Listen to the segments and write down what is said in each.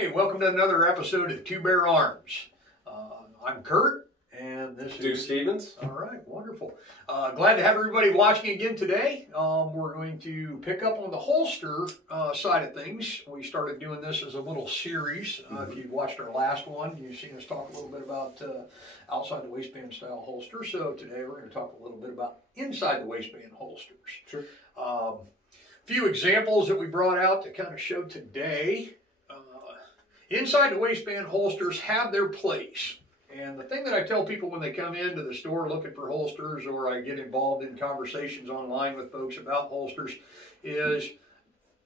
Hey, welcome to another episode of Two Bear Arms. I'm Kurt, and this Duke is Stevens. All right, wonderful. Glad to have everybody watching again today. We're going to pick up on the holster side of things. We started doing this as a little series. If you watched our last one, you've seen us talk a little bit about outside the waistband style holster. So today we're going to talk a little bit about inside the waistband holsters. Sure. Few examples that we brought out to kind of show today. Inside the waistband holsters have their place. And the thing that I tell people when they come into the store looking for holsters, or I get involved in conversations online with folks about holsters, is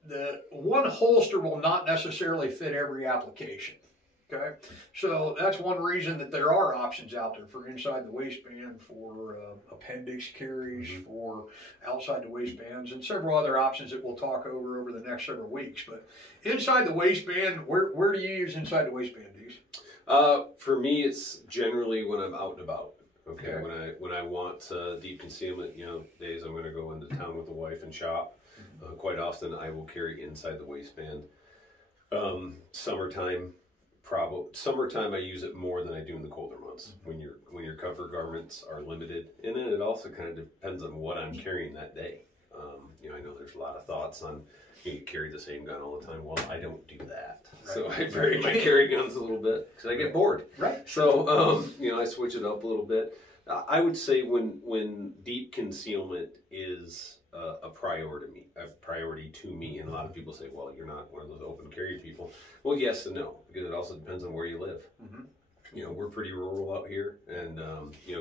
the one holster will not necessarily fit every application. Okay, so that's one reason that there are options out there for inside the waistband, for appendix carries, for outside the waistbands, and several other options that we'll talk over the next several weeks. But inside the waistband, where do you use inside the waistband, D's? For me, it's generally when I'm out and about. Okay, when I want deep concealment, days I'm going to go into town with the wife and shop. Quite often, I will carry inside the waistband. Summertime, I use it more than I do in the colder months. When your cover garments are limited, and then it also kind of depends on what I'm carrying that day. I know there's a lot of thoughts on you carry the same gun all the time. Well, I don't do that, so I vary my carry guns a little bit because I get bored. Right. So I switch it up a little bit. I would say when deep concealment is a priority to me, and a lot of people say, well, you're not one of those open carry people. Well, yes and no, because it also depends on where you live. We're pretty rural out here, and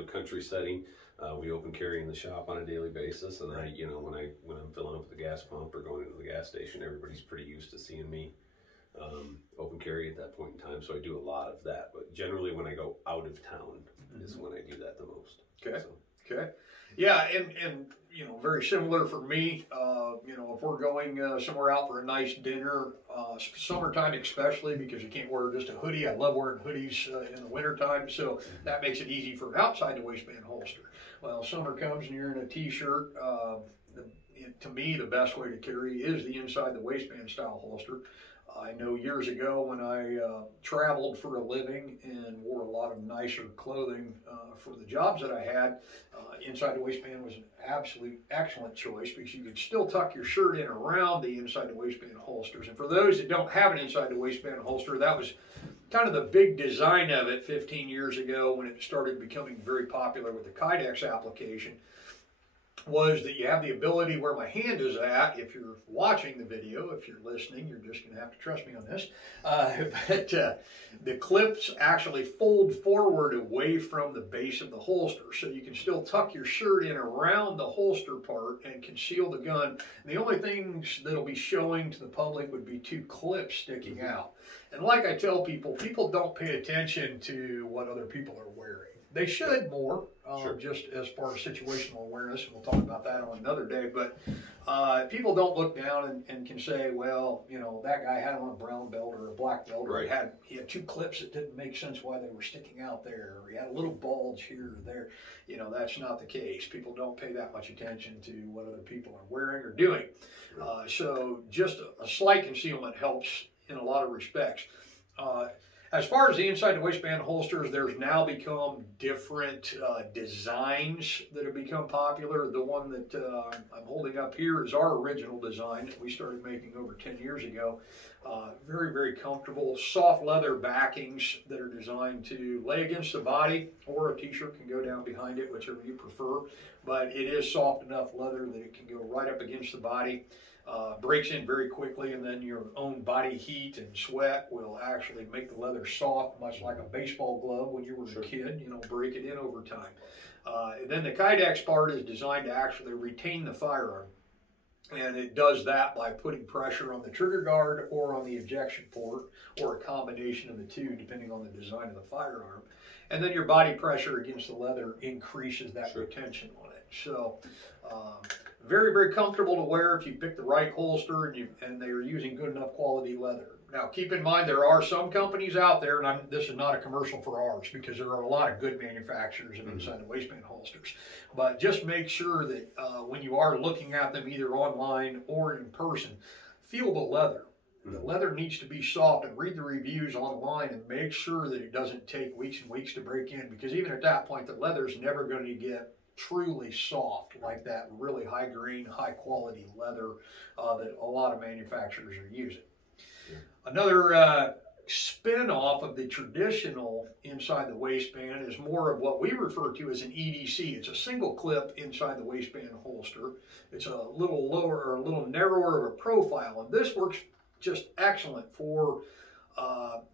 country setting. We open carry in the shop on a daily basis, and when I'm filling up at the gas pump or going into the gas station, everybody's pretty used to seeing me open carry at that point in time. So I do a lot of that, but generally when I go out of town is when I do that the most. Okay. So. Okay. Yeah, and very similar for me. If we're going somewhere out for a nice dinner, summertime especially, because you can't wear just a hoodie. I love wearing hoodies in the wintertime, so that makes it easy for an outside the waistband holster. Well, summer comes and you're in a t-shirt. To me, the best way to carry is the inside the waistband style holster. I know years ago when I traveled for a living and wore a lot of nicer clothing for the jobs that I had, inside the waistband was an absolute excellent choice because you could still tuck your shirt in around the inside the waistband holsters. And for those that don't have an inside the waistband holster, that was kind of the big design of it 15 years ago when it started becoming very popular with the Kydex application. Was that you have the ability where my hand is at. If you're watching the video, if you're listening, you're just going to have to trust me on this. But the clips actually fold forward away from the base of the holster, so you can still tuck your shirt in around the holster part and conceal the gun. And the only things that'll be showing to the public would be two clips sticking out. And like I tell people, people don't pay attention to what other people are wearing. They should more, Sure. just as far as situational awareness. We'll talk about that on another day. But people don't look down and can say, well, that guy had on a brown belt or a black belt, or Right. he had two clips that didn't make sense why they were sticking out there, or he had a little bulge here or there. That's not the case. People don't pay that much attention to what other people are wearing or doing. So just a slight concealment helps in a lot of respects. As far as the inside the waistband holsters, there's now become different designs that have become popular. The one that I'm holding up here is our original design that we started making over 10 years ago. Very, very comfortable, soft leather backings that are designed to lay against the body, or a t-shirt can go down behind it, whichever you prefer. But it is soft enough leather that it can go right up against the body. Breaks in very quickly, and then your own body heat and sweat will actually make the leather soft, much like a baseball glove when you were a kid, break it in over time. And then the Kydex part is designed to actually retain the firearm. And it does that by putting pressure on the trigger guard or on the ejection port, or a combination of the two, depending on the design of the firearm. And then your body pressure against the leather increases that retention on it. So very, very comfortable to wear if you pick the right holster and they are using good enough quality leather. Now, keep in mind, there are some companies out there, and this is not a commercial for ours, because there are a lot of good manufacturers of inside the waistband holsters. But just make sure that when you are looking at them, either online or in person, feel the leather. The leather needs to be soft, and read the reviews online and make sure that it doesn't take weeks and weeks to break in, because even at that point, the leather is never going to get truly soft like that really high grain, high quality leather that a lot of manufacturers are using. Yeah. Another spin off of the traditional inside the waistband is more of what we refer to as an EDC. It's a single clip inside the waistband holster. It's a little lower or a little narrower of a profile, and this works just excellent for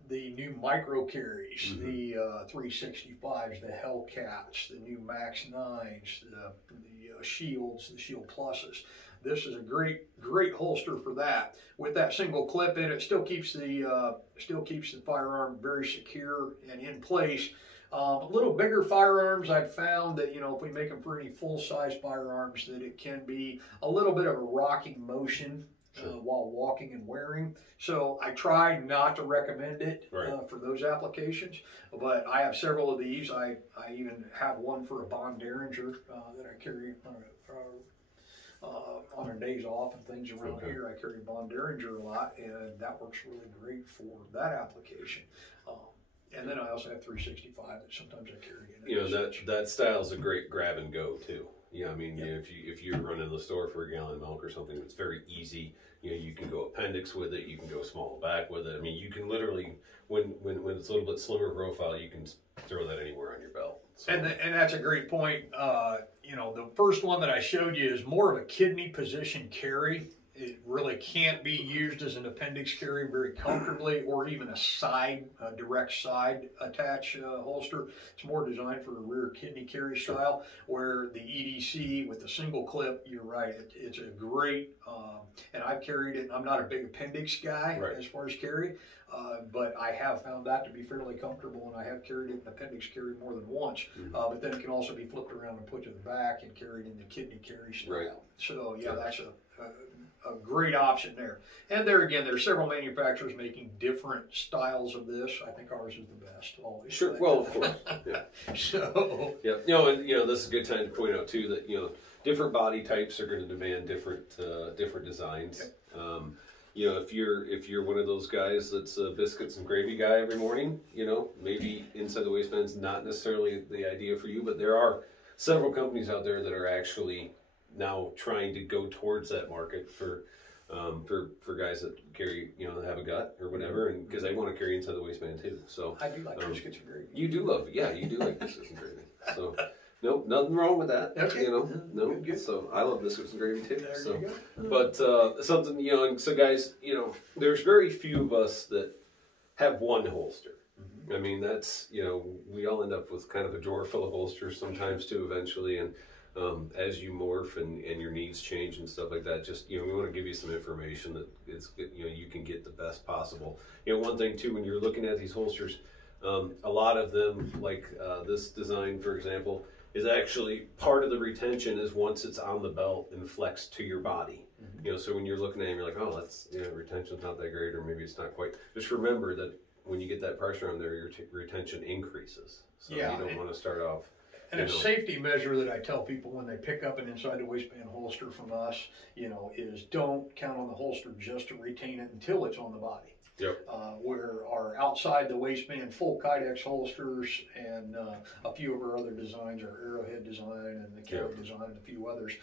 the new micro carries, the 365s, the Hellcats, the new Max 9s, the Shields, the Shield Pluses. This is a great holster for that. With that single clip in it, still keeps the firearm very secure and in place. A little bigger firearms, I've found that, you know, if we make them for any full-size firearms, that it can be a little bit of a rocking motion while walking and wearing. So I try not to recommend it for those applications. But I have several of these. I even have one for a Bond Derringer that I carry on our days off and things around here. I carry Bond Derringer a lot, and that works really great for that application. And then I also have 365 that sometimes I carry in. You know, that style is a great grab and go too. Yeah, I mean, you know, if you're running to the store for a gallon of milk or something, it's very easy. You know, you can go appendix with it, you can go small back with it. I mean, you can literally, when it's a little bit slimmer profile, you can throw that anywhere on your belt. So. And that's a great point. You know, the first one that I showed you is more of a kidney position carry. It really can't be used as an appendix carry very comfortably, or even a direct side attach holster. It's more designed for a rear kidney carry style, where the EDC with the single clip, you're right, it's a great, and I've carried it. I'm not a big appendix guy as far as carry, but I have found that to be fairly comfortable, and I have carried it in appendix carry more than once. But then it can also be flipped around and put to the back and carried in the kidney carry style. So yeah, that's a great option there. And there again, there are several manufacturers making different styles of this. I think ours is the best always. Sure. Well, of course. Yeah. So yeah, you know, and you know, this is a good time to point out too that, you know, different body types are going to demand different designs. You know, if you're one of those guys that's a biscuits and gravy guy every morning, you know, maybe inside the waistband is not necessarily the idea for you, but there are several companies out there that are actually now trying to go towards that market for guys that carry, you know, have a gut or whatever, and because they want to carry inside the waistband too. So I do like biscuits and gravy. You do love, yeah, you do like biscuits and gravy. So nope, nothing wrong with that. Okay. You know, no. Good. So I love biscuits and gravy too. There so, you go. but something, you know, and so guys, you know, there's very few of us that have one holster. I mean, that's, you know, we all end up with kind of a drawer full of holsters sometimes too, eventually, and as you morph and your needs change and stuff like that, just, you know, we want to give you some information that it's, you know, you can get the best possible. You know, one thing too, when you're looking at these holsters, a lot of them, like this design, for example, is actually part of the retention is once it's on the belt and flexed to your body. You know, so when you're looking at it, you're like, oh, that's, you know, retention's not that great, or maybe it's not quite. Just remember that when you get that pressure on there, your retention increases. So you don't want to start off. And a safety measure that I tell people when they pick up an inside the waistband holster from us, you know, is don't count on the holster just to retain it until it's on the body. Yep. Where our outside the waistband full Kydex holsters and a few of our other designs, our Arrowhead design and the Kelly design and a few others,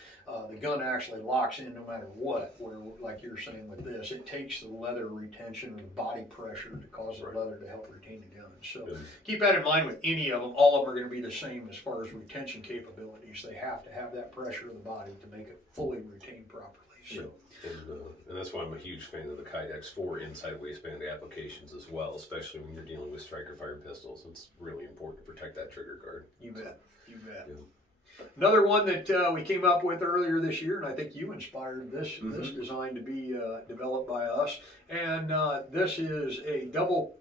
the gun actually locks in no matter what, where, like you're saying with this, it takes the leather retention or the body pressure to cause the leather to help retain the gun. So keep that in mind with any of them. All of them are going to be the same as far as retention capabilities. They have to have that pressure of the body to make it fully retain properly. So. And that's why I'm a huge fan of the Kydex for inside waistband applications as well, especially when you're dealing with striker fired pistols. It's really important to protect that trigger guard. You bet. You bet. Yeah. Another one that we came up with earlier this year, and I think you inspired this design to be developed by us. And this is a double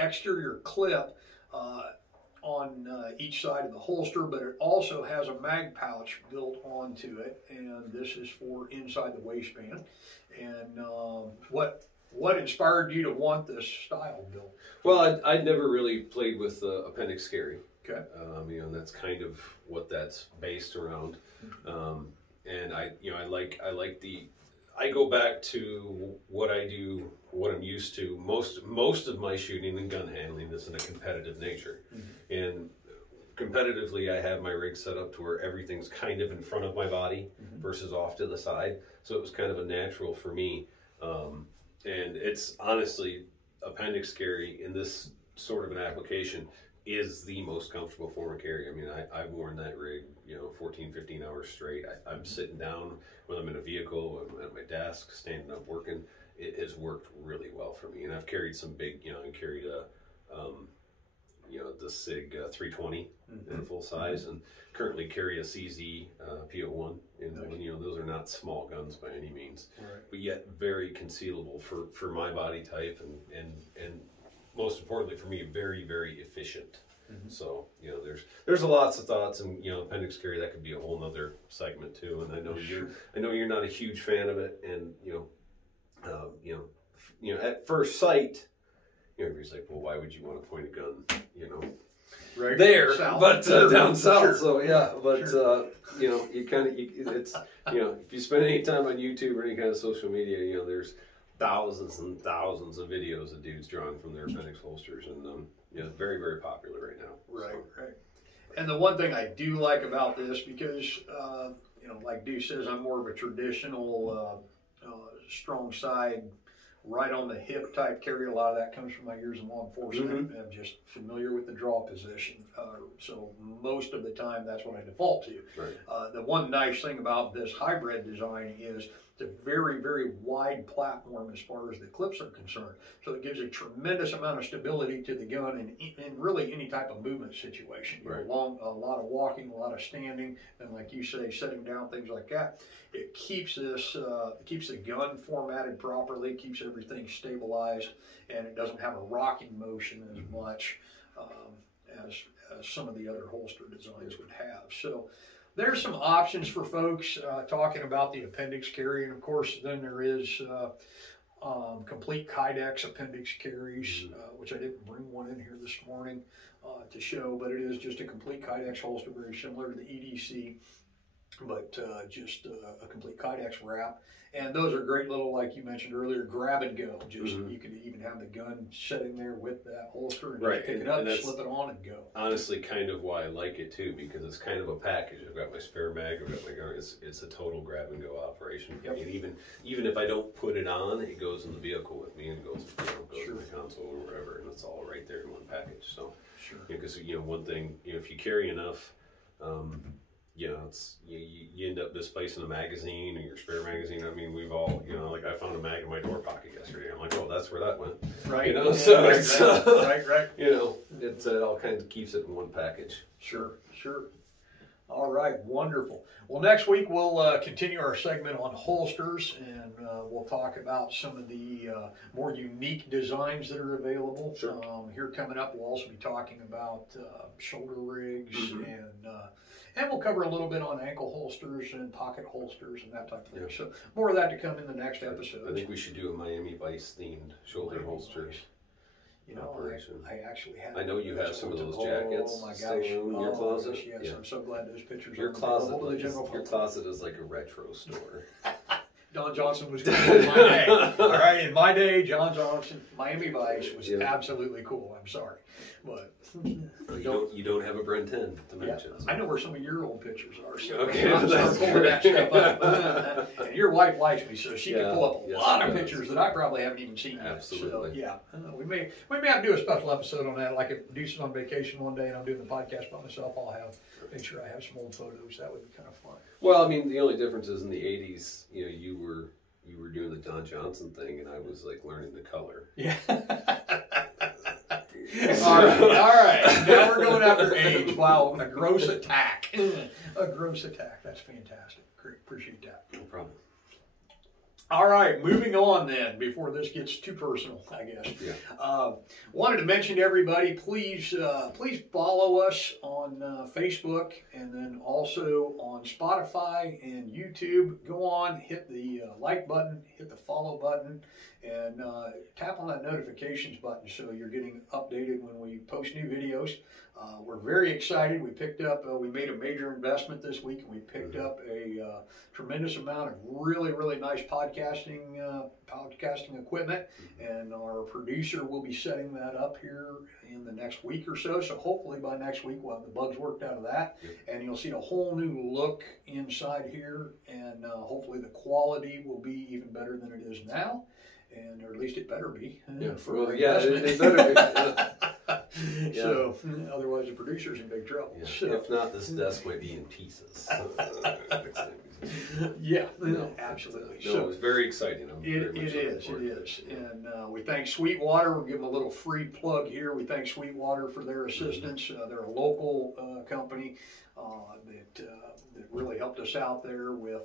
exterior clip on each side of the holster, but it also has a mag pouch built onto it, and this is for inside the waistband. And what inspired you to want this style built? Well, I'd never really played with appendix carry. Okay. You know, and that's kind of what that's based around. And I like I go back to what I do, what I'm used to. Most of my shooting and gun handling is in a competitive nature. And competitively, I have my rig set up to where everything's kind of in front of my body versus off to the side. So it was kind of a natural for me. And it's honestly, Appendix carry in this sort of an application is the most comfortable form of carry. I mean, I've worn that rig, 14, 15 hours straight. I'm sitting down when I'm in a vehicle, I'm at my desk, standing up working. It has worked really well for me. And I've carried some big, I carried the SIG 320 in full size, and currently carry a CZ PO1. And those are not small guns by any means, but yet very concealable for my body type, and most importantly for me, very, very efficient. So there's lots of thoughts, and Appendix carry, that could be a whole nother segment too. And I know you're not a huge fan of it, and at first sight, everybody's like, well, why would you want to point a gun, right there, south. but down south? Sure. So yeah, but you kind of, it's if you spend any time on YouTube or any kind of social media, there's thousands and thousands of videos of dudes drawing from their Appendix holsters, and very, very popular right now. Right. And the one thing I do like about this, because like Deuce says, I'm more of a traditional strong side, right on the hip type carry. A lot of that comes from my years in law enforcement. I'm just familiar with the draw position. So most of the time, that's what I default to. Right. The one nice thing about this hybrid design is it's a very, very wide platform as far as the clips are concerned. So it gives a tremendous amount of stability to the gun in really any type of movement situation. Right. A lot of walking, a lot of standing, and like you say, sitting down, things like that. It keeps this, keeps the gun formatted properly, keeps everything stabilized, and it doesn't have a rocking motion as much as some of the other holster designs would have. So there's some options for folks talking about the Appendix carry, and of course then there is complete Kydex Appendix carries, which I didn't bring one in here this morning to show, but it is just a complete Kydex holster, very similar to the EDC, but just a complete Kydex wrap. And those are great little, like you mentioned earlier, grab and go. Just you can even have the gun sitting there with that holster and just pick it up, slip it on, and go. Honestly, kind of why I like it too, because it's kind of a package. I've got my spare mag, I've got my gun. It's a total grab and go operation for me. And even if I don't put it on, it goes in the vehicle with me and goes in the console or wherever, and it's all right there in one package. So because one thing, if you carry enough. You end up displacing a magazine or your spare magazine. I mean, we've all, like I found a mag in my door pocket yesterday. I'm like, oh, that's where that went. Right. So right, it's, right. It all kind of keeps it in one package. Sure. All right, wonderful. Well, next week we'll continue our segment on holsters, and we'll talk about some of the more unique designs that are available. Here coming up, we'll also be talking about shoulder rigs, and we'll cover a little bit on ankle holsters and pocket holsters and that type of thing. So more of that to come in the next episode. I think we should do a Miami Vice themed shoulder holster. Operation. I actually have. I know you have some of those jackets. Oh my gosh! In your closet. Yes, I'm so glad those pictures. Your closet is like a retro store. Don Johnson was cool in my day. All right, in my day, John Johnson, Miami Vice was absolutely cool. I'm sorry, but you don't have a Brent 10 to mention. I know where some of your old pictures are. So okay, I'll start pulling that stuff up. And your wife likes me, so she can pull up a lot of pictures that I probably haven't even seen yet. Absolutely. So we may have to do a special episode on that. Like if Deuce is on vacation one day and I'm doing the podcast by myself, I'll make sure I have some old photos. That would be kind of fun. Well, I mean, the only difference is in the '80s, you were doing the Don Johnson thing, and I was like learning the color. Yeah. All right. Now we're going after age. Wow, a gross attack. A gross attack. That's fantastic. Great. Appreciate that. No problem. All right, moving on then, before this gets too personal, I guess. Yeah. Wanted to mention to everybody, please follow us on Facebook, and then also on Spotify and YouTube. Go on, hit the like button, hit the follow button, and tap on that notifications button so you're getting updated when we post new videos. We're very excited. We picked up, we made a major investment this week, and we picked up a tremendous amount of really nice podcasting equipment, and our producer will be setting that up here in the next week or so. So hopefully by next week we'll have the bugs worked out of that, and you'll see a whole new look inside here, and hopefully the quality will be even better than it is now. And or at least it better be. Well, yeah, it better be. So otherwise the producer's in big trouble. Yeah. So. If not, this desk might be in pieces. Yeah, no, absolutely. No, So it was very exciting. it is. And we thank Sweetwater. We'll give them a little free plug here. We thank Sweetwater for their assistance. They're a local company that really helped us out there with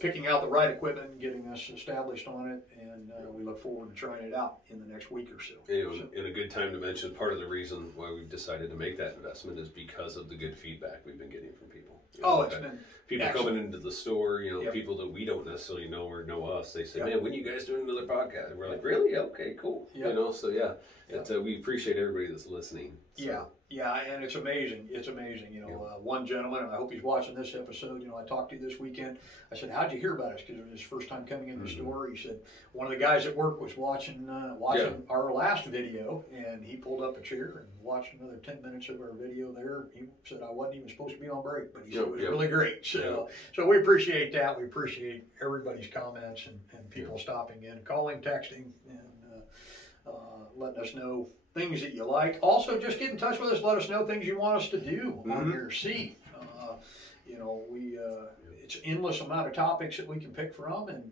picking out the right equipment and getting us established on it, and we look forward to trying it out in the next week or so. And a good time to mention, part of the reason why we've decided to make that investment is because of the good feedback we've been getting from people. It's been people excellent. coming into the store, people that we don't necessarily know or know us, they say, man, when are you guys doing another podcast? And we're like, really? Okay, cool. So we appreciate everybody that's listening. So. Yeah, and it's amazing. It's amazing. One gentleman, and I hope he's watching this episode, I talked to this weekend. I said, how'd you hear about us? Because it was his first time coming in the store. He said, one of the guys at work was watching our last video, and he pulled up a chair and watched another 10 minutes of our video there. He said, I wasn't even supposed to be on break, but he said it was really great. So we appreciate that. We appreciate everybody's comments and people stopping in, calling, texting, and letting us know things that you like. Also, just get in touch with us. Let us know things you want us to do on your seat. It's an endless amount of topics that we can pick from, and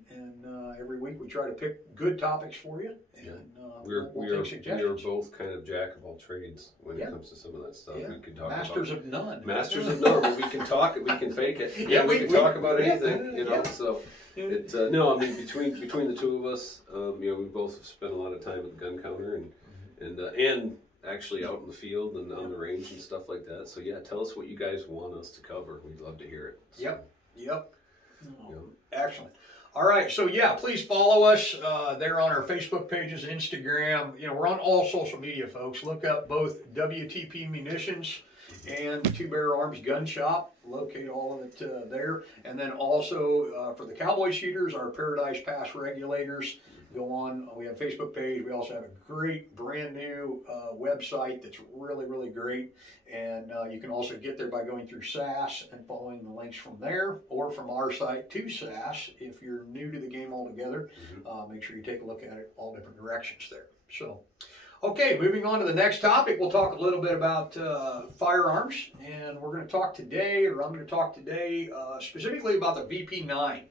every week we try to pick good topics for you. And we'll take suggestions. We are both kind of jack of all trades when it comes to some of that stuff. Yeah. We can talk Masters of none. Masters of none. But we can talk it. We can fake it. We can talk about anything. So. It's no, I mean between the two of us, we both spent a lot of time at the gun counter and actually out in the field and on the range and stuff like that. So tell us what you guys want us to cover. We'd love to hear it. Yep. Excellent. All right, so please follow us there on our Facebook pages, Instagram. We're on all social media, folks. Look up both WTP Munitions and Two Bear Arms Gun Shop. Locate all of it there. And then also for the cowboy shooters, our Paradise Pass regulators. Go on. We have a Facebook page. We also have a great brand new website that's really great. And you can also get there by going through SASS and following the links from there, or from our site to SASS. If you're new to the game altogether, make sure you take a look at it all different directions there. So, okay, moving on to the next topic, we'll talk a little bit about firearms. And we're going to talk today, or I'm going to talk today specifically about the VP-9.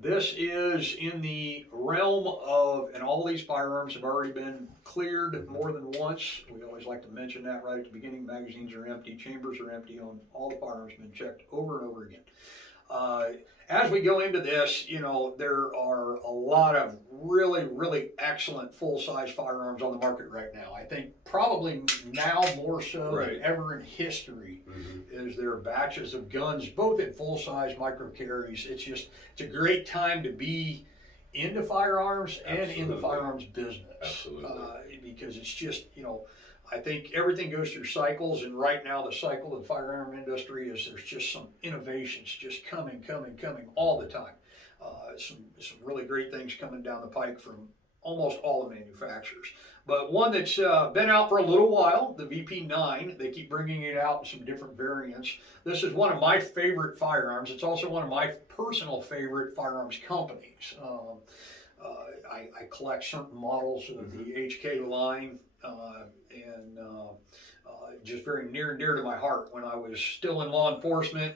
This is in the realm of, and all these firearms have already been cleared more than once. We always like to mention that right at the beginning. Magazines are empty, chambers are empty on all the firearms have been checked over and over again. As we go into this, there are a lot of really excellent full-size firearms on the market right now. I think probably now more so than ever in history is there are batches of guns, both in full-size micro carries. It's a great time to be into firearms and in the firearms business. Because it's just, I think everything goes through cycles, and right now the cycle of the firearm industry is there's just some innovations just coming all the time. Some really great things coming down the pike from almost all the manufacturers. But one that's been out for a little while, the VP-9, they keep bringing it out in some different variants. This is one of my favorite firearms. It's also one of my personal favorite firearms companies. I collect certain models of the HK line, and just very near and dear to my heart. When I was still in law enforcement,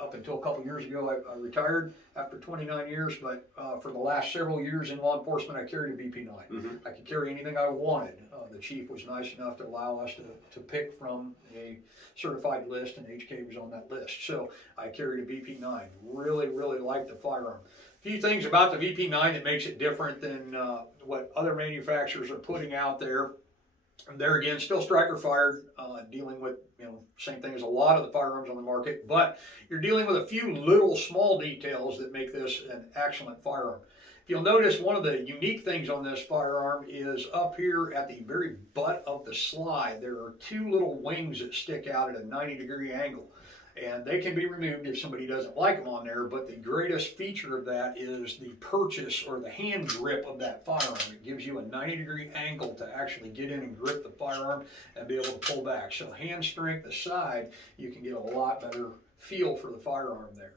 up until a couple years ago, I retired after 29 years, but for the last several years in law enforcement, I carried a VP-9. I could carry anything I wanted. The chief was nice enough to allow us to pick from a certified list, and HK was on that list. So I carried a VP-9. Really liked the firearm. A few things about the VP-9 that makes it different than what other manufacturers are putting out there. And there again, still striker fired, dealing with, same thing as a lot of the firearms on the market, but you're dealing with a few little small details that make this an excellent firearm. You'll notice one of the unique things on this firearm is up here at the very butt of the slide, there are two little wings that stick out at a 90-degree angle. And they can be removed if somebody doesn't like them on there, but the greatest feature of that is the purchase or the hand grip of that firearm. It gives you a 90-degree angle to actually get in and grip the firearm and be able to pull back. So hand strength aside, you can get a lot better feel for the firearm there.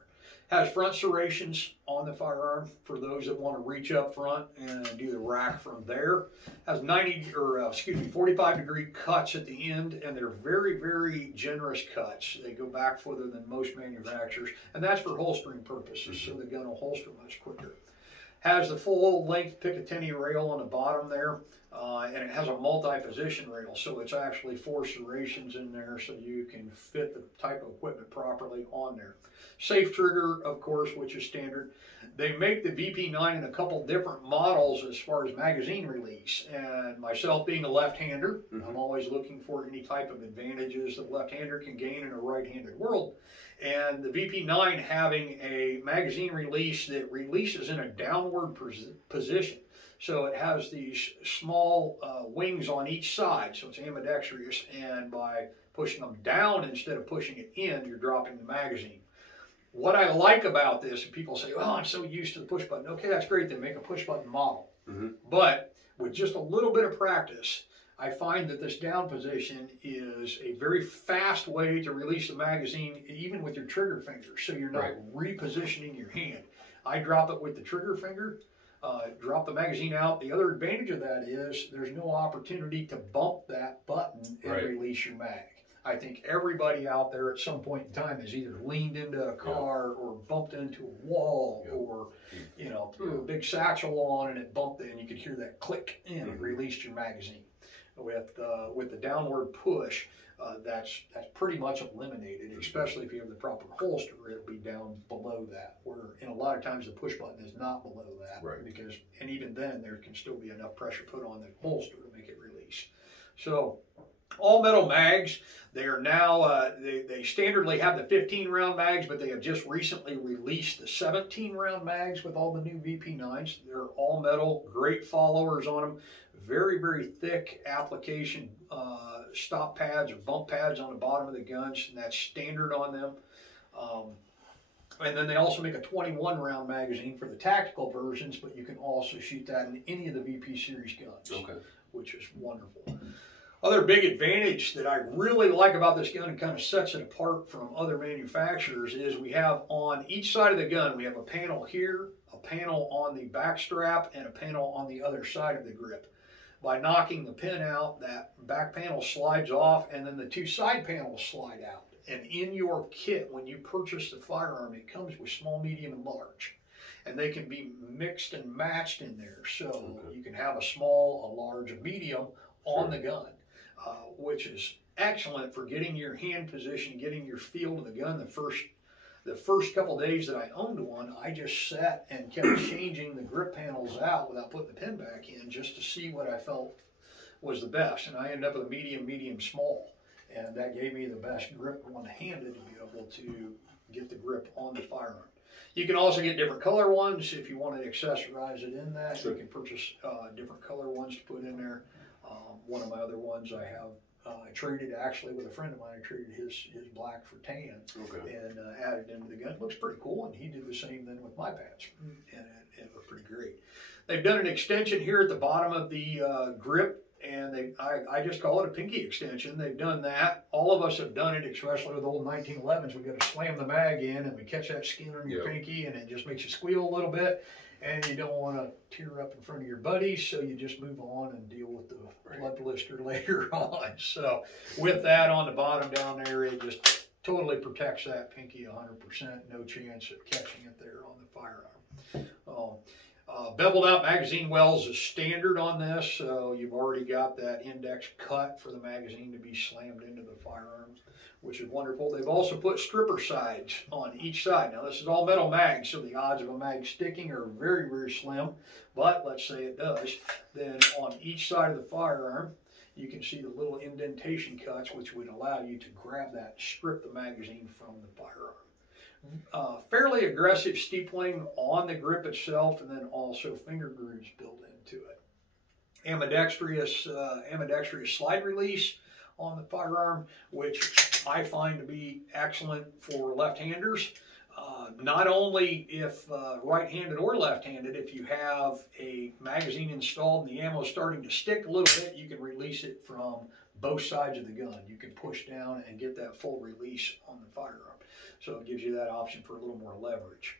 Has front serrations on the firearm for those that want to reach up front and do the rack from there. Has 45-degree cuts at the end, and they're very, very generous cuts. They go back further than most manufacturers, and that's for holstering purposes, so the gun will holster much quicker. Has the full length Picatinny rail on the bottom there, and it has a multi-position rail, so it's actually 4 serrations in there so you can fit the type of equipment properly on there. Safe trigger, of course, which is standard. They make the VP-9 in a couple different models as far as magazine release, and myself being a left-hander, I'm always looking for any type of advantages that a left-hander can gain in a right-handed world. And the VP-9 having a magazine release that releases in a downward position. So it has these small wings on each side, so it's ambidextrous, and by pushing them down instead of pushing it in, you're dropping the magazine. What I like about this, and people say, oh, I'm so used to the push button. Okay, that's great, they make a push button model. But with just a little bit of practice, I find that this down position is a very fast way to release the magazine, even with your trigger finger, so you're not repositioning your hand. I drop it with the trigger finger, drop the magazine out. The other advantage of that is there's no opportunity to bump that button and release your mag. I think everybody out there at some point in time has either leaned into a car or bumped into a wall or, you know, threw a big satchel on and it bumped it and you could hear that click and it released your magazine. With the downward push, that's pretty much eliminated, especially if you have the proper holster. It'll be down below that, where in a lot of times the push button is not below that, because, and even then there can still be enough pressure put on the holster to make it release. So all metal mags, they are now, they standardly have the 15-round mags, but they have just recently released the 17-round mags with all the new VP-9s. They're all metal, great followers on them. Very, very thick application stop pads or bump pads on the bottom of the guns, and that's standard on them. And then they also make a 21-round magazine for the tactical versions, but you can also shoot that in any of the VP series guns, which is wonderful. Other big advantage that I really like about this gun and kind of sets it apart from other manufacturers is we have on each side of the gun, we have a panel here, a panel on the back strap, and a panel on the other side of the grip. By knocking the pin out, that back panel slides off, and then the two side panels slide out. And in your kit, when you purchase the firearm, it comes with small, medium, and large. And they can be mixed and matched in there. So you can have a small, a large, a medium on the gun, which is excellent for getting your hand position, getting your feel to the gun. The first couple days that I owned one, I just sat and kept changing the grip panels out without putting the pin back in just to see what I felt was the best. And I ended up with a medium, medium, small. And that gave me the best grip one-handed to be able to get the grip on the firearm. You can also get different color ones if you want to accessorize it in that. You can purchase different color ones to put in there. One of my other ones I have, I traded actually with a friend of mine. I traded his black for tan and added into the gun. It looks pretty cool, and he did the same then with my pads, and it looked pretty great. They've done an extension here at the bottom of the grip, and I just call it a pinky extension. They've done that. All of us have done it, especially with old 1911s. We got to slam the mag in, and we catch that skin on your pinky, and it just makes you squeal a little bit. And you don't want to tear up in front of your buddies, so you just move on and deal with the blood blister later on. So with that on the bottom down there, it just totally protects that pinky 100%. No chance of catching it there on the firearm. Beveled out magazine wells is standard on this, so you've already got that index cut for the magazine to be slammed into the firearm, which is wonderful. They've also put stripper sides on each side. Now this is all metal mags, so the odds of a mag sticking are very, very slim, but let's say it does. Then on each side of the firearm, you can see the little indentation cuts, which would allow you to grab that and strip the magazine from the firearm. Fairly aggressive steepling on the grip itself, and then also finger grooves built into it. Ambidextrous slide release on the firearm, which I find to be excellent for left-handers. Not only if right-handed or left-handed, if you have a magazine installed and the ammo is starting to stick a little bit, you can release it from both sides of the gun. You can push down and get that full release on the firearm. So it gives you that option for a little more leverage.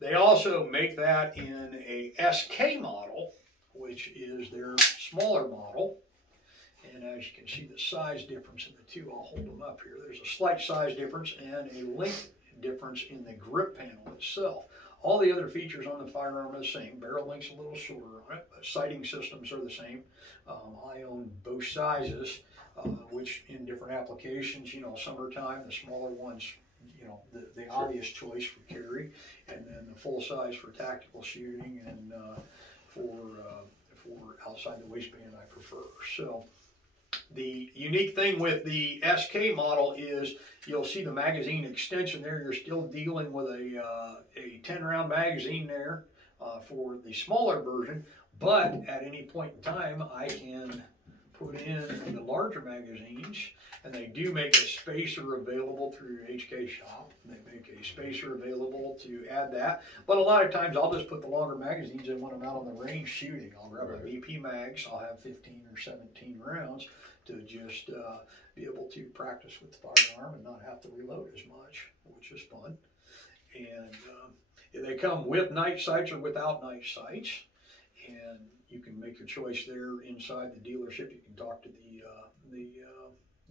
They also make that in a SK model, which is their smaller model. And as you can see the size difference in the two, I'll hold them up here. There's a slight size difference and a length difference in the grip panel itself. All the other features on the firearm are the same. Barrel length's a little shorter on it, but sighting systems are the same. I own both sizes, which in different applications, you know, summertime, the smaller ones, you know, the obvious choice for carry, and then the full size for tactical shooting, and for outside the waistband I prefer. So the unique thing with the SK model is you'll see the magazine extension there. You're still dealing with a 10-round magazine there for the smaller version, but at any point in time I can put in the larger magazines, and they do make a spacer available through HK Shop. They make a spacer available to add that, but a lot of times I'll just put the longer magazines in when I'm out on the range shooting. I'll grab a VP mags. I'll have 15 or 17 rounds to just be able to practice with the firearm and not have to reload as much, which is fun. And they come with night sights or without night sights, and you can make your choice there inside the dealership. You can talk to the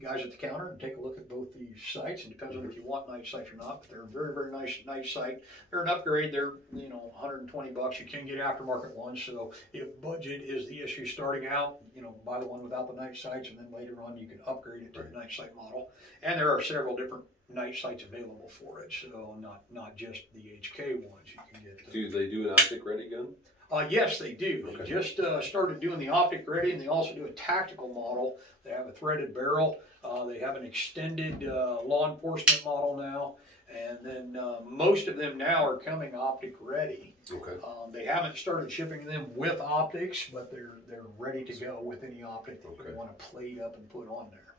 guys at the counter and take a look at both the sights. It depends on if you want night sights or not, but they're a very, very nice night sight. They're an upgrade. They're, you know, 120 bucks. You can get aftermarket ones. So if budget is the issue starting out, you know, buy the one without the night sights, and then later on you can upgrade it to the night sight model. And there are several different night sights available for it. So not just the HK ones you can get. Do they do an optic ready gun? Yes, they do. Okay. They just started doing the optic ready, and they also do a tactical model. They have a threaded barrel. They have an extended law enforcement model now, and then most of them now are coming optic ready. Okay. They haven't started shipping them with optics, but they're ready to go with any optic that you want to plate up and put on there.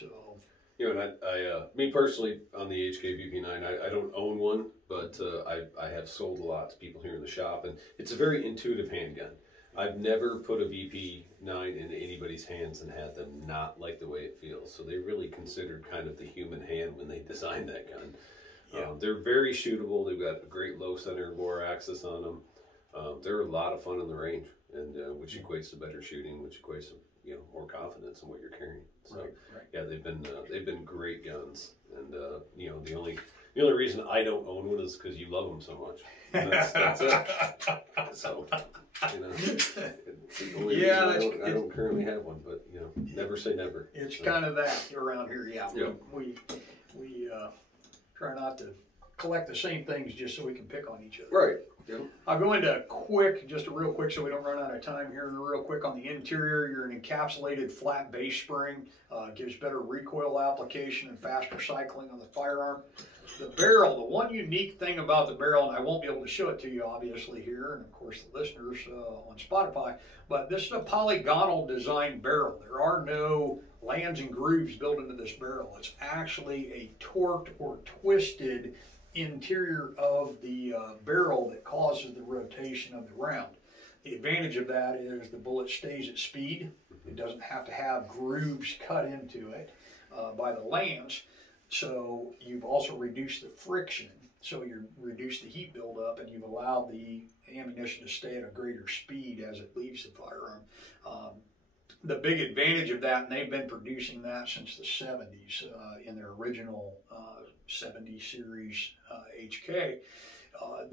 So. You know, and I me personally, on the HK VP-9, I don't own one, but I have sold a lot to people here in the shop, and it's a very intuitive handgun. I've never put a VP-9 into anybody's hands and had them not like the way it feels. So they really considered kind of the human hand when they designed that gun. Yeah. They're very shootable. They've got a great low center bore axis on them. They're a lot of fun on the range, and which equates to better shooting, which equates to, you know, more confidence in what you're carrying. So right. Yeah, they've been great guns, and you know, the only reason I don't own one is because you love them so much. That's it. So, you know, it's the only reason I don't currently have one, but you know, never say never. It's kind of that around here. Yeah. We try not to collect the same things just so we can pick on each other. Right. Yep. I'll go into just a real quick so we don't run out of time here. Real quick on the interior, you're an encapsulated flat base spring. Gives better recoil application and faster cycling on the firearm. The barrel, the one unique thing about the barrel, and I won't be able to show it to you obviously here, and of course the listeners on Spotify, but this is a polygonal design barrel. There are no lands and grooves built into this barrel. It's actually a torqued or twisted interior of the barrel that causes the rotation of the round. The advantage of that is the bullet stays at speed. It doesn't have to have grooves cut into it by the lands. So you've also reduced the friction. So you reduce the heat buildup, and you've allowed the ammunition to stay at a greater speed as it leaves the firearm. The big advantage of that, and they've been producing that since the 70s in their original 70 series HK.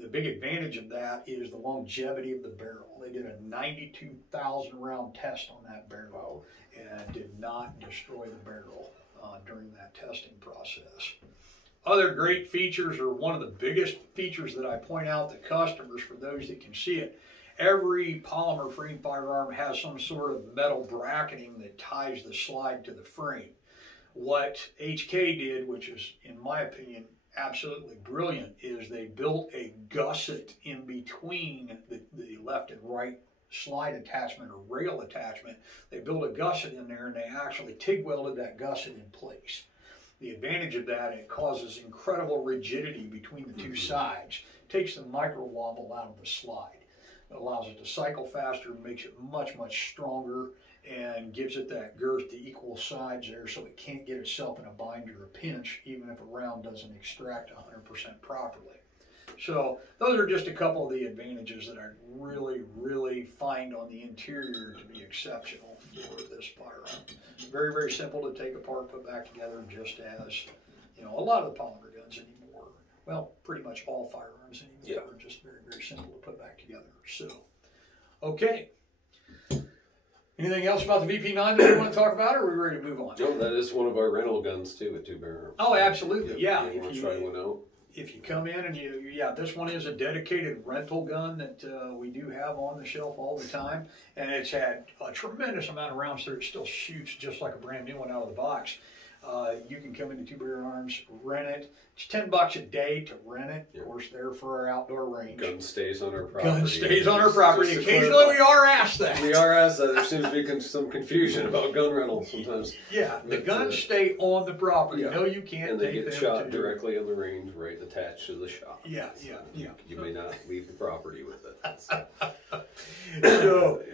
The big advantage of that is the longevity of the barrel. They did a 92,000 round test on that barrel and did not destroy the barrel during that testing process. Other great features, or one of the biggest features that I point out to customers for those that can see it, every polymer frame firearm has some sort of metal bracketing that ties the slide to the frame. What HK did, which is, in my opinion, absolutely brilliant is they built a gusset in between the left and right slide attachment or rail attachment. They built a gusset in there, and they actually TIG welded that gusset in place. The advantage of that, it causes incredible rigidity between the two sides, takes the micro wobble out of the slide. It allows it to cycle faster, makes it much, much stronger, and gives it that girth to equal sides there, so it can't get itself in a bind or a pinch, even if a round doesn't extract 100% properly. So those are just a couple of the advantages that I really, really find on the interior to be exceptional for this firearm. Very, very simple to take apart, put back together, just as, you know, a lot of the polymer guns anymore. Well, pretty much all firearms anymore are just very, very simple to put back together. So, okay. Anything else about the VP-9 that you want to talk about, or are we ready to move on? No, that is one of our rental guns too, a 2-barrel. Oh, absolutely, yeah. You want to try one out? If you come in and this one is a dedicated rental gun that we do have on the shelf all the time, and it's had a tremendous amount of rounds through it. Still shoots just like a brand new one out of the box. You can come into 2-Barrel Arms, rent it. It's $10 a day to rent it. Of course, they're for our outdoor range. Gun stays on our property. Gun stays on our property. Occasionally we are asked that. We are asked that. There seems to be some confusion about gun rentals sometimes. Yeah, the guns stay on the property. Yeah. No, you can't and they take get them shot directly on the range, right attached to the shop. Yeah. You may not leave the property with it. So,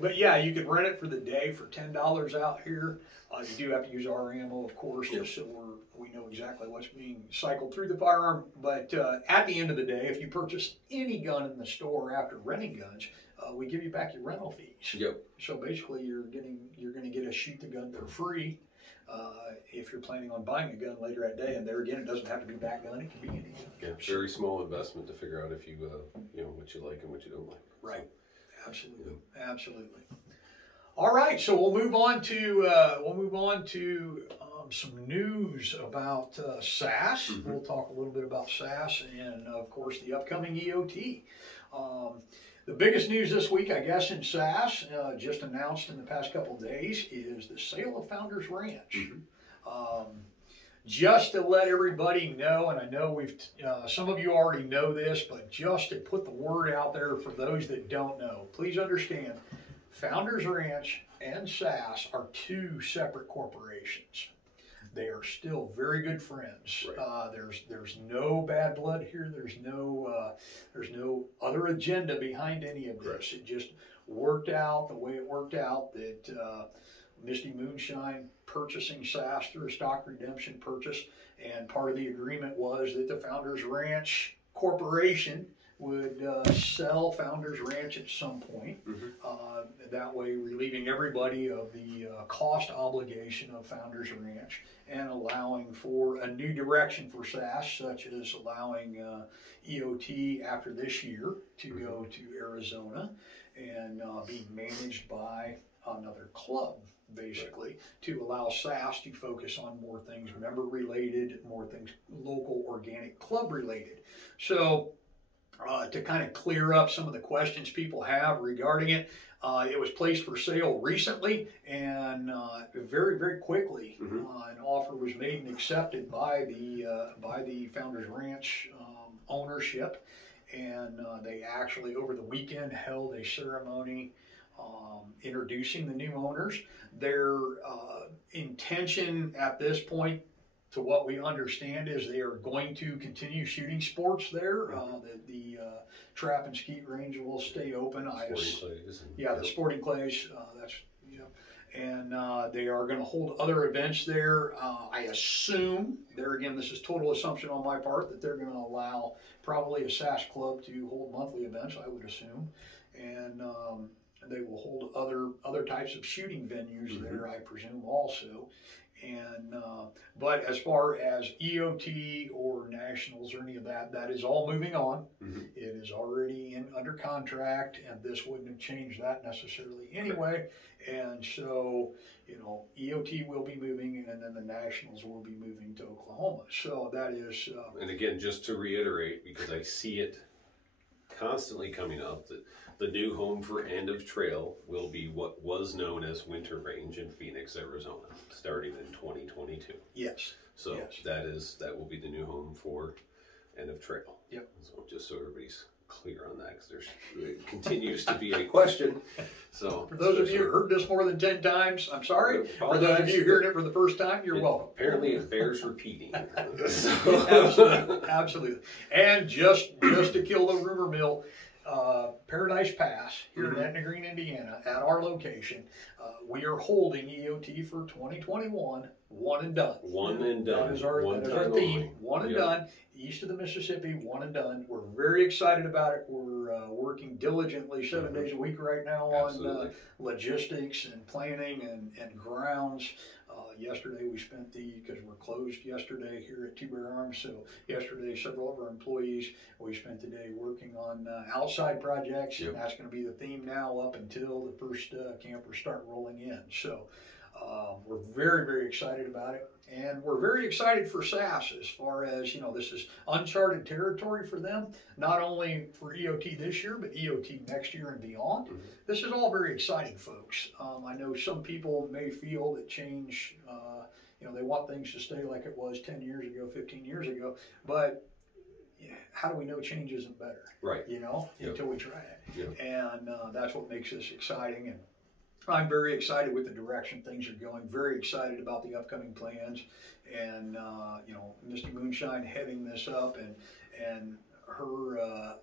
but yeah, you can rent it for the day for $10 out here. You do have to use our ammo, of course, just so we know exactly what's being cycled through the firearm. But at the end of the day, if you purchase any gun in the store after renting guns, we give you back your rental fees. Yep. So basically, you're going to get to shoot the gun for free if you're planning on buying a gun later that day. And there again, it doesn't have to be that gun; it can be any gun. Yeah, very small investment to figure out if you you know what you like and what you don't like. Right. Absolutely. Absolutely. All right, so we'll move on to some news about SASS. We'll talk a little bit about SASS and, of course, the upcoming EOT. The biggest news this week, I guess, in SASS, just announced in the past couple of days, is the sale of Founders Ranch. Just to let everybody know, and I know some of you already know this, but just to put the word out there for those that don't know, please understand, Founders Ranch and SASS are two separate corporations. They are still very good friends. Right. There's no bad blood here. There's no other agenda behind any of this. Right. It just worked out the way it worked out that Misty Moonshine purchasing SASS through a stock redemption purchase, and part of the agreement was that the Founders Ranch Corporation would sell Founders Ranch at some point. That way relieving everybody of the cost obligation of Founders Ranch and allowing for a new direction for SASS, such as allowing EOT after this year to go to Arizona and be managed by another club, basically, to allow SASS to focus on more things member related, more things local organic club related. So to kind of clear up some of the questions people have regarding it, it was placed for sale recently, and very, very quickly an offer was made and accepted by the Founders Ranch ownership, and they actually over the weekend held a ceremony introducing the new owners. Their intention at this point, to what we understand, is they are going to continue shooting sports there. The trap and skeet range will stay open. The sporting clays. And they are going to hold other events there. I assume, there again, this is total assumption on my part, that they're going to allow probably a SASS club to hold monthly events, I would assume. And they will hold other types of shooting venues there, I presume, also. And but as far as EOT or nationals or any of that, that is all moving on. It is already under contract, and this wouldn't have changed that necessarily anyway. And so, EOT will be moving, and then the nationals will be moving to Oklahoma. So that is. And again, just to reiterate, because I see it constantly coming up that the new home for End of Trail will be what was known as Winter Range in Phoenix, Arizona, starting in 2022. Yes. So yes. that will be the new home for End of Trail. Yep. So just so everybody's clear on that, because it continues to be a question. So for those of you who heard this more than 10 times, I'm sorry. For those of you hearing it for the first time, you're welcome. Apparently it bears repeating. Absolutely, absolutely. And just to kill the rumor mill, Paradise Pass here in Etna Green, Indiana, at our location, we are holding EOT for 2021, one and done. One and done. That is our theme, one and done. East of the Mississippi, one and done. We're very excited about it. We're working diligently 7 days a week right now on logistics and planning and grounds. Yesterday we spent because we're closed yesterday here at Firearms, so yesterday several of our employees, we spent the day working on outside projects, and that's going to be the theme now up until the first campers start rolling in. So we're very, very excited about it, and we're very excited for SASS as far as, this is uncharted territory for them, not only for EOT this year, but EOT next year and beyond. This is all very exciting, folks. I know some people may feel that change, they want things to stay like it was 10 years ago, 15 years ago, but how do we know change isn't better? Right. Until we try it. And that's what makes this exciting. And I'm very excited with the direction things are going, very excited about the upcoming plans, and Misty Moonshine heading this up, and her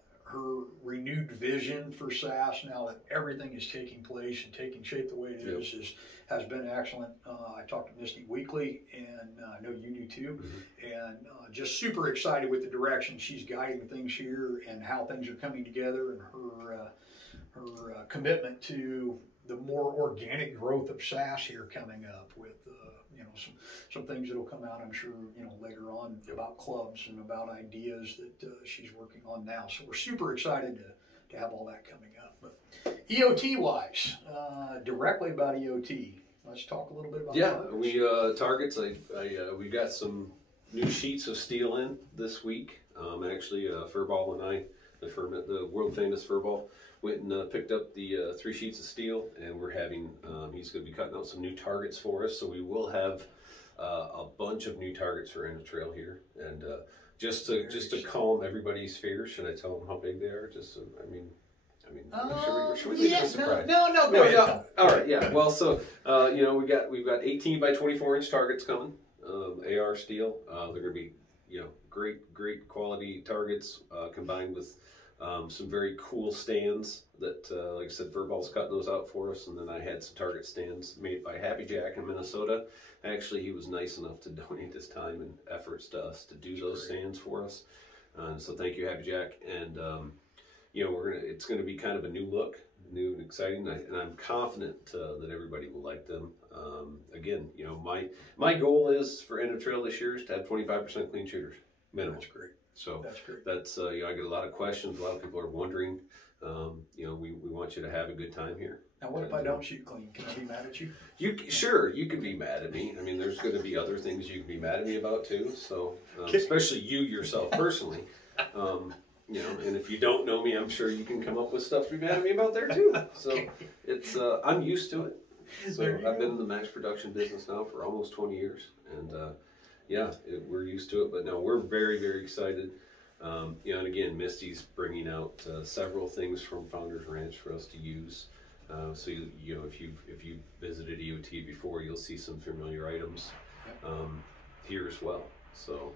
renewed vision for SASS now that everything is taking place and taking shape the way it is has been excellent. I talk to Misty weekly, and I know you do too, and just super excited with the direction she's guiding things here and how things are coming together, and her commitment to the more organic growth of SASS here coming up with, some things that'll come out, I'm sure, later on about clubs and about ideas that she's working on now. So we're super excited to have all that coming up. But EOT-wise, directly about EOT, let's talk a little bit about that. We targets. We got some new sheets of steel in this week. Actually, Furball and I, the world famous Furball, went and picked up the 3 sheets of steel, and we're having, he's going to be cutting out some new targets for us, so we will have a bunch of new targets for End of Trail here, and just to calm everybody's fears. Should I tell them how big they are? Should we leave it a surprise? No, go ahead. All right, yeah. Well, so we've got 18 by 24 inch targets coming, AR steel. They're going to be great quality targets combined with some very cool stands that, like I said, Furball's cutting those out for us, and then I had some target stands made by Happy Jack in Minnesota. Actually, he was nice enough to donate his time and efforts to us to do those stands for us. So thank you, Happy Jack. And it's going to be kind of a new look, new and exciting, and I'm confident that everybody will like them. Again, my goal is for End of Trail this year is to have 25% clean shooters minimum. That's great. So that's great. That's I get a lot of questions. A lot of people are wondering. We want you to have a good time here. Now, what if I don't shoot clean? Can I be mad at you? Sure, you can be mad at me. I mean, there's going to be other things you can be mad at me about too. So, especially you yourself personally. And if you don't know me, I'm sure you can come up with stuff to be mad at me about there too. So it's I'm used to it. So I've been in the mass production business now for almost 20 years, and we're used to it. But no, we're very, very excited. And again, Misty's bringing out several things from Founders Ranch for us to use. So if you've visited EOT before, you'll see some familiar items here as well. So,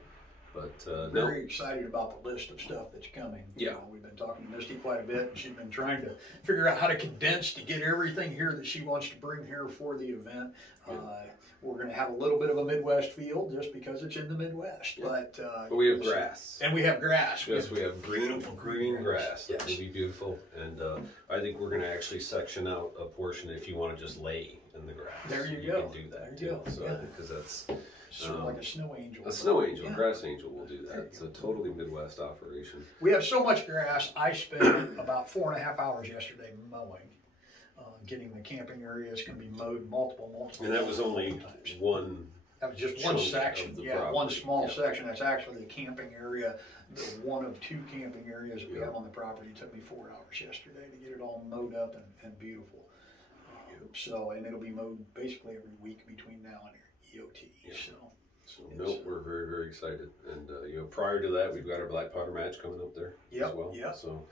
but very excited about the list of stuff that's coming. Yeah, we've been talking to Misty quite a bit, and she's been trying to figure out how to condense to get everything here that she wants to bring here for the event. We're going to have a little bit of a Midwest feel just because it's in the Midwest, but we have grass, and we have grass. Yes, we have green grass. Yes. It'll be beautiful, and I think we're going to actually section out a portion if you want to just lay in the grass. There you go. You can do that there you too. Go. So because that's sort of like a snow angel. A snow angel, grass angel will do that. It's a totally Midwest operation. We have so much grass. I spent about 4.5 hours yesterday mowing. Getting the camping areas can be mowed multiple And that was only times. one That was just one section. Yeah, property. one small section. That's actually the camping area, the one of 2 camping areas that we have on the property. It took me 4 hours yesterday to get it all mowed up and beautiful. So, and it'll be mowed basically every week between now and EOT. So no, we're very, very excited. And, you know, prior to that, we've got our black powder match coming up there as well. So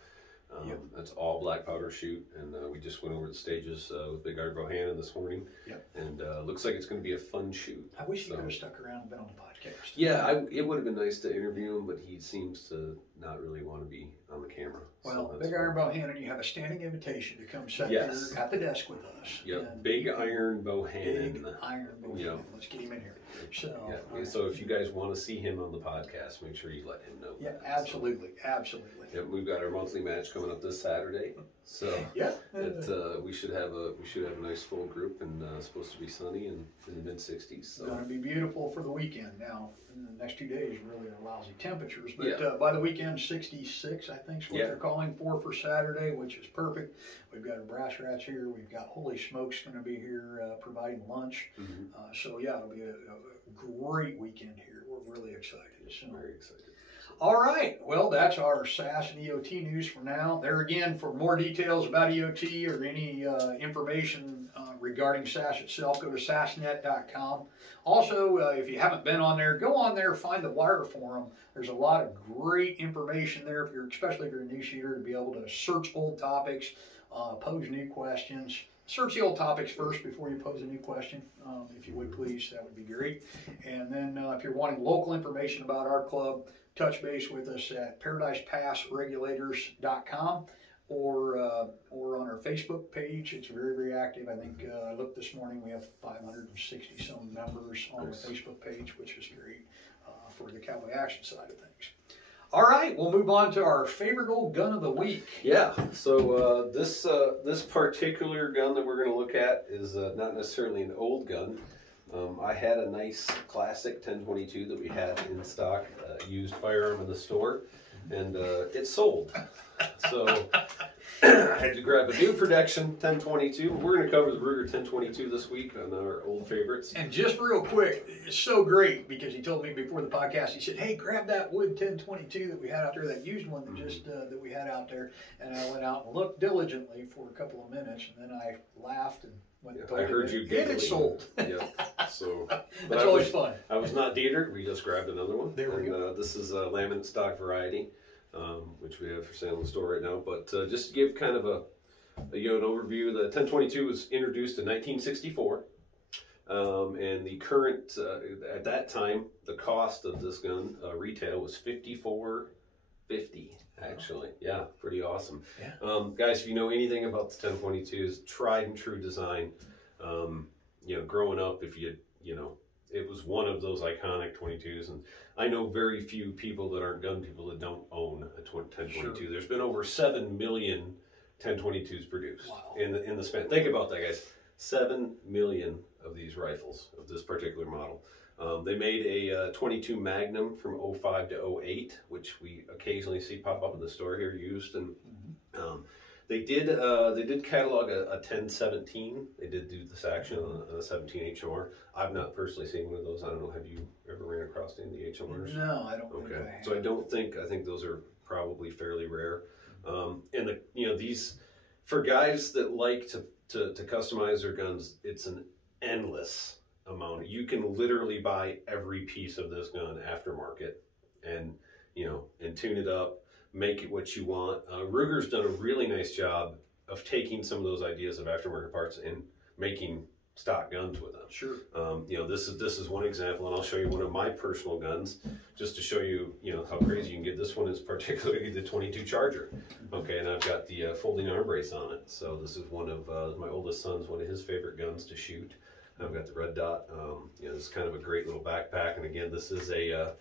that's all black powder shoot. And we just went over the stages with Big Art Bohannon this morning. And looks like it's going to be a fun shoot. I wish you could have stuck around and been on the podcast. Yeah, it would have been nice to interview him, but he seems to not really want to be on the camera. Well, so Big Iron Bohannon, you have a standing invitation to come sit here at the desk with us. Big Iron Bohannon. Big Iron Bohannon. Let's get him in here. So, so if you guys want to see him on the podcast, make sure you let him know. Yeah, absolutely, absolutely. We've got our monthly match coming up this Saturday, so we should have a nice full group, and it's supposed to be sunny and in the mid-60s. So. It's going to be beautiful for the weekend. Now, in the next 2 days, really are lousy temperatures, but by the weekend, 66, I think, is what they're calling for Saturday, which is perfect. We've got our brass rats here. We've got Holy Smokes going to be here providing lunch. So yeah, it'll be a great weekend here. We're really excited. So. Very excited. All right. Well, that's our SASS and EOT news for now. There again, for more details about EOT or any information regarding SASS itself, go to sassnet.com. Also, if you haven't been on there, go on there, find the wire forum. There's a lot of great information there, especially if you're a new shooter, to be able to search old topics, pose new questions. Search the old topics first before you pose a new question, if you would please. That would be great. And then if you're wanting local information about our club, touch base with us at ParadisePassRegulators.com or on our Facebook page. It's very, very active. I think I looked this morning, we have 560 some members on the Facebook page, which is great for the cowboy action side of things. All right, we'll move on to our favorite old gun of the week. Yeah, so this particular gun that we're going to look at is not necessarily an old gun. I had a nice classic 1022 that we had in stock, used firearm in the store, and it sold. So I had to grab a new production 1022. We're going to cover the Ruger 1022 this week on our old favorites. And just real quick, it's so great because he told me before the podcast, he said, hey, grab that wood 1022 that we had out there, that used one that just that we had out there. And I went out and looked diligently for a couple of minutes, and then I laughed and went and told I heard you giggling. And it sold. Yeah. So that's always fun. I was not Dieter. We just grabbed another one. There we go. This is a laminate stock variety, which we have for sale in the store right now. But just to give kind of an overview, the 1022 was introduced in 1964. And the current, at that time, the cost of this gun retail was $54.50. Actually, yeah, pretty awesome. Yeah. Guys, if you know anything about the 1022s, tried and true design. Growing up, it was one of those iconic 22s, and I know very few people that aren't gun people that don't own a 1022. Sure. There's been over 7 million 1022s produced in the span. Think about that, guys. 7 million of these rifles of this particular model. They made a 22 Magnum from 05 to 08, which we occasionally see pop up in the store here used, and they did catalog a 1017. They did do this action on a 17 HMR. I've not personally seen one of those. I don't know. Have you ever ran across any of the HMRs? No, I don't. Okay, so I think those are probably fairly rare. And these, for guys that like to customize their guns, it's an endless amount. You can literally buy every piece of this gun aftermarket and tune it up, make it what you want. Ruger's done a really nice job of taking some of those ideas of aftermarket parts and making stock guns with them. Sure. This is one example, and I'll show you one of my personal guns just to show you, how crazy you can get. This one is particularly the 22 Charger. Okay, and I've got the folding arm brace on it. So this is one of my oldest son's, one of his favorite guns to shoot. I've got the red dot. This is kind of a great little backpack, and again, this is the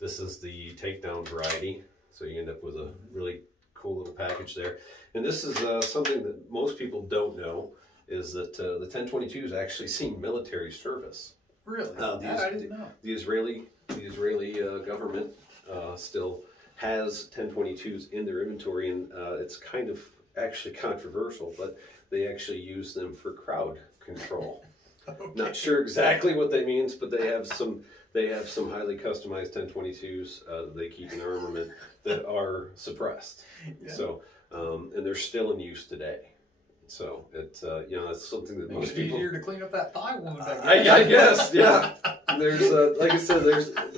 takedown variety. So you end up with a really cool little package there. And this is something that most people don't know, is that the 1022 has actually seen military service. Really? I didn't know. The Israeli government still has 1022s in their inventory, and it's kind of actually controversial, but they actually use them for crowd control. Okay. Not sure exactly what that means, but they have some highly customized 1022s that they keep in their armament that are suppressed. Yeah. So and they're still in use today. So it's that's something that most people. Easier to clean up that thigh wound. I guess, yeah. There's like I said,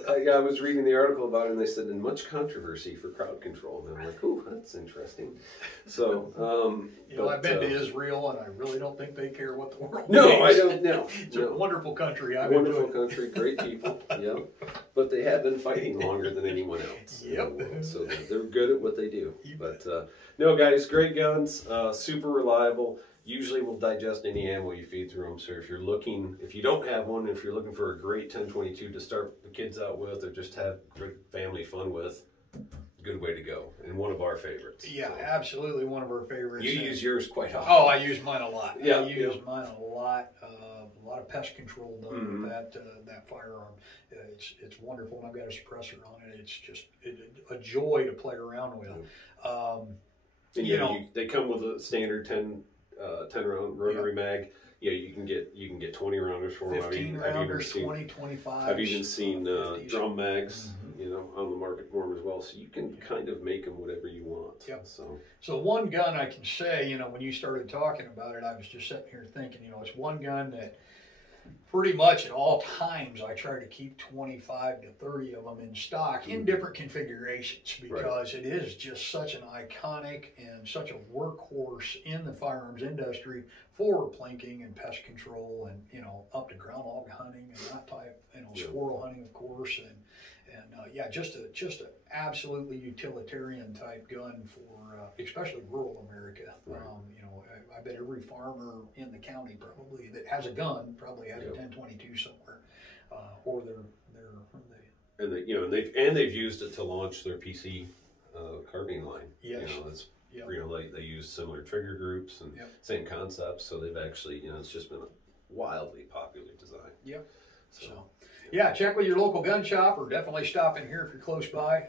I was reading the article about it, and they said in much controversy for crowd control, and I'm like, ooh, that's interesting. So I've been to Israel, and I really don't think they care what the world. No, thinks. I don't know. It's a wonderful country. Wonderful country, great people. Yeah, but they have been fighting longer than anyone else. Yep. So they're good at what they do. But no, guys, great guns, super reliable. Usually will digest any ammo you feed through them. So if you don't have one, if you're looking for a great 1022 to start the kids out with, or just have great family fun with, good way to go. And one of our favorites. Yeah, absolutely one of our favorites. You use yours quite often. Oh, I use mine a lot. Yeah, I use mine a lot. A lot of pest control done with that firearm. It's wonderful, and I've got a suppressor on it. It's just a joy to play around with. They come with a standard 10 round rotary mag. Yeah, you can get 20 rounders for them. 15 rounders, 20, 25. I've even seen drum mags, on the market for them as well. So you can kind of make them whatever you want. Yep. So one gun I can say, when you started talking about it, I was just sitting here thinking, it's one gun that pretty much at all times I try to keep 25 to 30 of them in stock in different configurations, because it is just such an iconic and such a workhorse in the firearms industry for plinking and pest control, and up to groundhog hunting and that type, squirrel hunting, of course, and just a absolutely utilitarian type gun for especially rural America. I bet every farmer in the county probably that has a gun probably has a 1022 somewhere, or they've used it to launch their PC carbine line. Yes. They use similar trigger groups and same concepts, so they've actually it's just been a wildly popular design. Yep. So check with your local gun shop, or definitely stop in here if you're close by.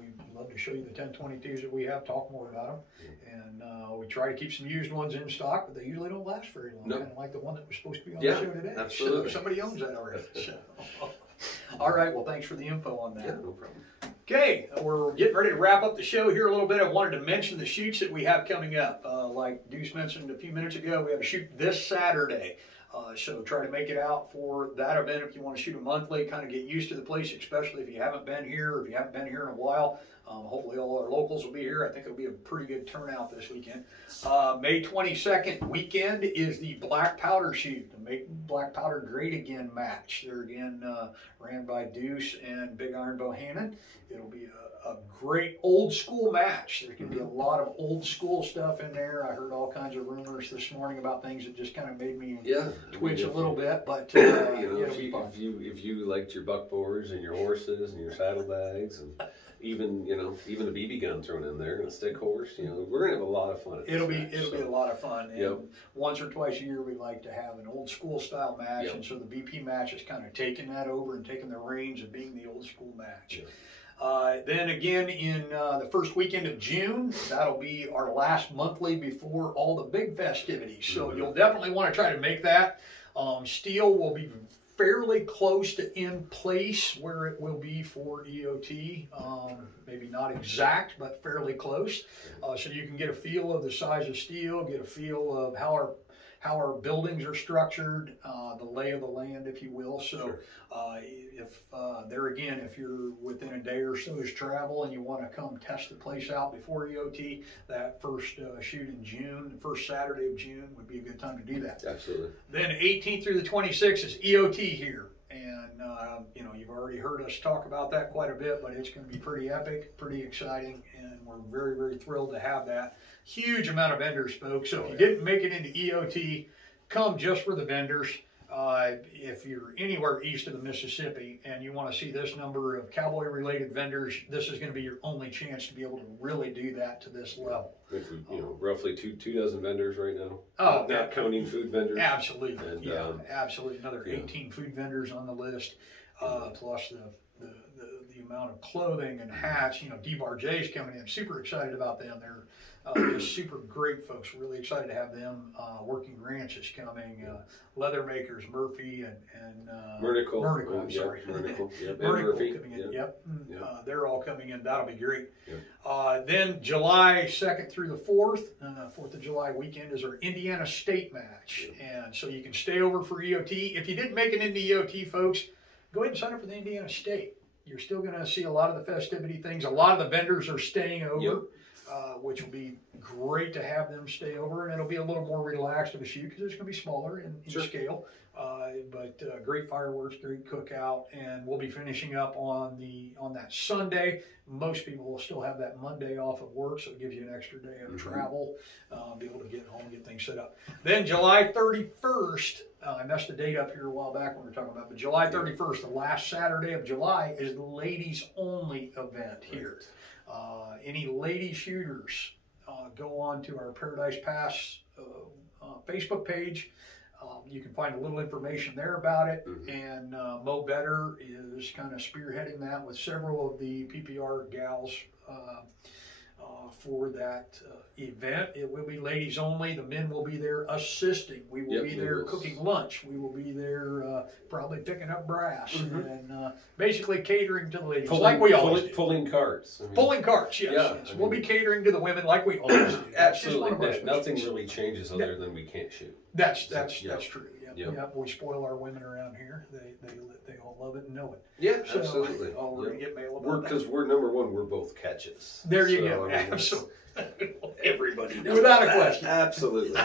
We'd love to show you the 1022s that we have, talk more about them. And we try to keep some used ones in stock, but they usually don't last very long. Kind of like the one that was supposed to be on the show today. Absolutely. So somebody owns that already. All right, well, thanks for the info on that. Yeah, no problem. Okay, we're getting ready to wrap up the show here a little bit. I wanted to mention the shoots that we have coming up. Like Deuce mentioned a few minutes ago, we have a shoot this Saturday. So try to make it out for that event if you want to shoot a monthly, kind of get used to the place, especially if you haven't been here, or if you haven't been here in a while. Hopefully all our locals will be here. I think it'll be a pretty good turnout this weekend. May 22nd weekend is the Black Powder Shoot, the Make Black Powder Great Again match. They're again ran by Deuce and Big Iron Bohannon. It'll be a great old school match. There can be a lot of old school stuff in there. I heard all kinds of rumors this morning about things that just kind of made me twitch a little bit. But if you liked your buckboards and your horses and your saddlebags and even the BB gun thrown in there and a stick horse, we're gonna have a lot of fun. It'll be a lot of fun. And once or twice a year we like to have an old school style match, and so the BP match is kind of taking that over and taking the reins of being the old school match. Then again in the first weekend of June, that'll be our last monthly before all the big festivities. So you'll definitely want to try to make that. Steel will be fairly close to in place where it will be for EOT. Maybe not exact, but fairly close. So you can get a feel of the size of steel, get a feel of how our buildings are structured, the lay of the land, if you will. So if you're within a day or so's travel and you want to come test the place out before EOT, that first shoot in June, the first Saturday of June would be a good time to do that. Absolutely. Then 18th through the 26th is EOT here. And, you've already heard us talk about that quite a bit, but it's going to be pretty epic, pretty exciting, and we're very, very thrilled to have that. Huge amount of vendors, folks. So if you didn't make it into EOT, come just for the vendors. If you're anywhere east of the Mississippi and you want to see this number of cowboy-related vendors, this is going to be your only chance to be able to really do that to this level. Roughly two dozen vendors right now. Not counting food vendors. Absolutely. And, absolutely. Another 18 food vendors on the list, plus the amount of clothing and hats. You know, D-Bar J's coming in, super excited about them. They're just super great folks. Really excited to have them. Working Ranch is coming. Leather makers Murphy and Vertical. I'm sorry. Vertical. Yep. Vertical Murphy. coming in. Yep. They're all coming in. That'll be great. Yep. Then July 2nd through the 4th, 4th of July weekend is our Indiana State match. And so you can stay over for EOT. If you didn't make it into EOT, folks, go ahead and sign up for the Indiana State. You're still going to see a lot of the festivity things. A lot of the vendors are staying over, which will be great to have them stay over. And it'll be a little more relaxed of a shoot because it's going to be smaller in scale. But great fireworks, great cookout, and we'll be finishing up on that Sunday. Most people will still have that Monday off of work, so it gives you an extra day of travel, be able to get home, get things set up. Then July 31st, I messed the date up here a while back when we were talking about, but July 31st, the last Saturday of July, is the ladies only event here. Any lady shooters, go on to our Paradise Pass Facebook page. You can find a little information there about it, and Mo Better is kind of spearheading that with several of the PPR gals for that event. It will be ladies only. The men will be there assisting. We will be there cooking lunch. We will be there probably picking up brass and basically catering to the ladies like we always do. Pulling carts. Pulling carts, yes. We'll be catering to the women like we always do. Absolutely. Nothing really changes other than we can't shoot. That's true. Yep. We spoil our women around here. They all love it and know it. Yeah, absolutely. We're gonna get mail about that. Because we're number one. We're both catches. There you go. Absolutely. Everybody knows without that. A question. Absolutely.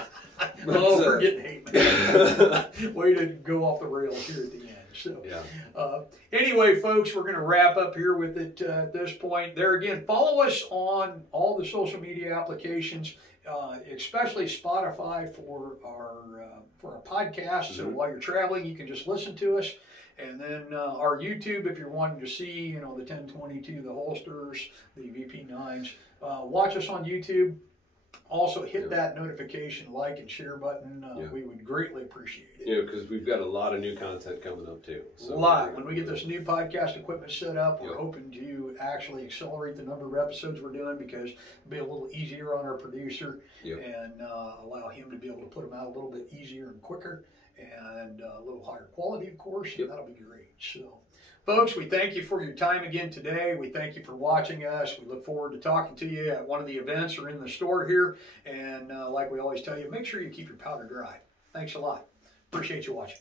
We're getting hate mail. Way to go off the rails here at the end. So, anyway, folks, we're going to wrap up here with it at this point. There again, follow us on all the social media applications, especially Spotify for our podcast. So while you're traveling, you can just listen to us. And then our YouTube, if you're wanting to see, the 1022, the holsters, the VP-9s, watch us on YouTube. Also, hit that notification, like, and share button. We would greatly appreciate it. Because we've got a lot of new content coming up, too. So when we get this new podcast equipment set up, we're hoping to actually accelerate the number of episodes we're doing because it'll be a little easier on our producer and allow him to be able to put them out a little bit easier and quicker and a little higher quality, of course. And that'll be great. So, folks, we thank you for your time again today. We thank you for watching us. We look forward to talking to you at one of the events or in the store here. And like we always tell you, make sure you keep your powder dry. Thanks a lot. Appreciate you watching.